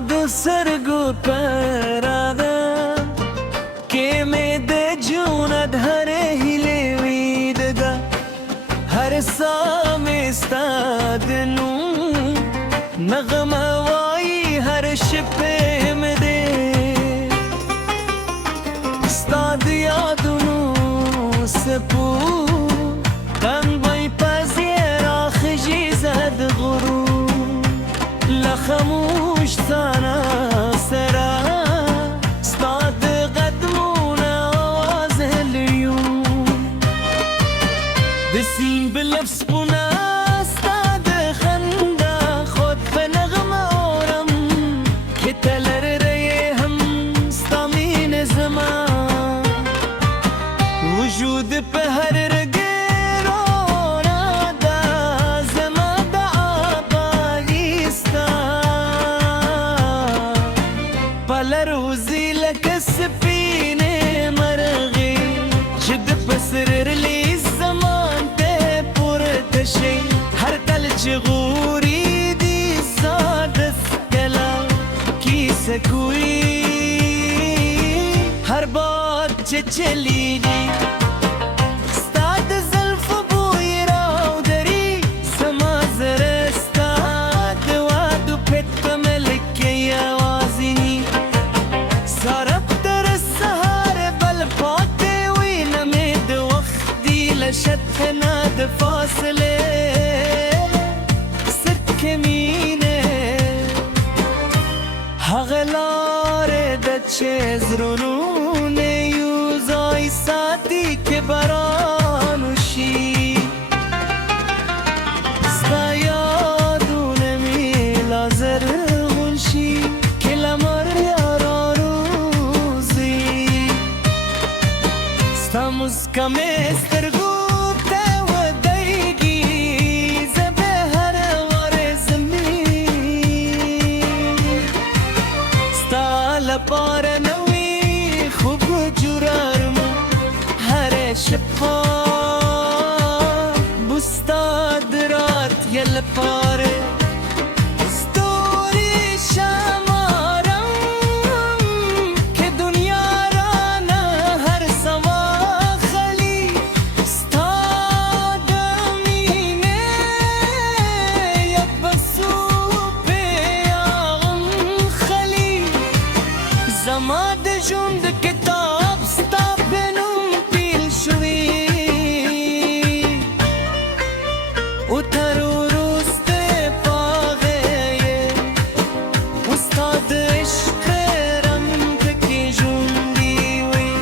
د سترګو پراده کې مې د جونت هرې هیلې ویده هر ساه مې ستا د نوم نغمه وایي هر شپې مې دی ستا د یادونو سپور غم وی په زیر آخژي زد غرور له خموش تانا سره ستا د قدمونه آواز هلیون د سیند به لب سپونه ستا د خندا خود په نغمه اورم که ته لرې هم ستا مینه زما وجود په هر روزي لك السفينة مرغي جد بسرر لي الزمان تبورت شي هر تلج غوري دي صادف كلام كيس كوي هر بار چليني استاد زلف بوي راو دري سما زرستاد وادو پت ملك يا وازيني شتنا د فاصله صرف کمینه هغه لارې د چې زړونو نه یو ځای ساتي که باران وشي ستا یادونه مې لا زرغون شي که لمر راروزي ستا مسکا مې سترګو لپاره نوی خوب جورارم هر شپا بستاد رات یه لپاره ستوری شمارم که دنیا را نه هر سوا خلی ستاد مینه یک بسو زما د ژوند کتاب ستا په نوم پیل شوی او تر وروسته پاغه یې استاد عشق رنګ پکې ژوندي وي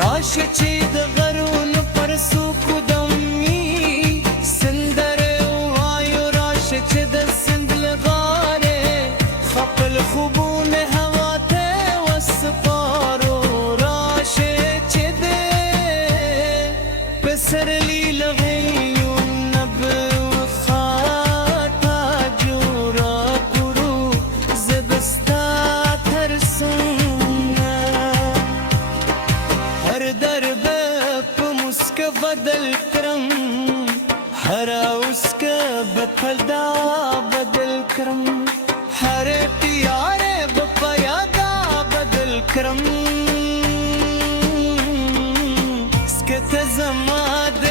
راشه چې د غرونو پر څوکو دمي سندرې ووایو راشه چې د سند له غاړې خپل خوبونه سپارو راشه چه ده پسرلی لغیون نبو خاتا جورا کرو زبستا ترسونه هر درب پا مسک بدل کرم هر اسک بپلدا بدل کرم هر تیار بپیادا کرم سکت زما د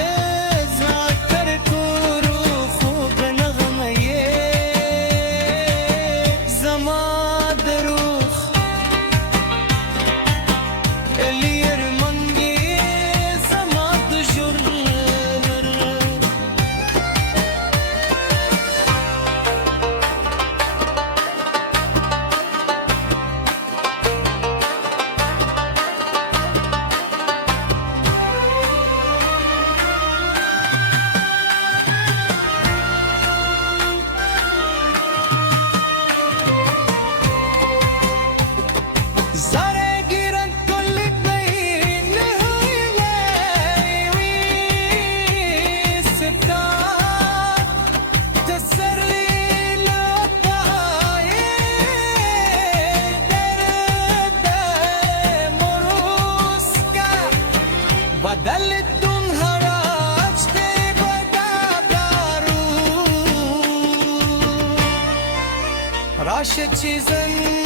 ذکر کورو خوب نغمه زما د روح الیر منگی زما د ژوند अशें चिजन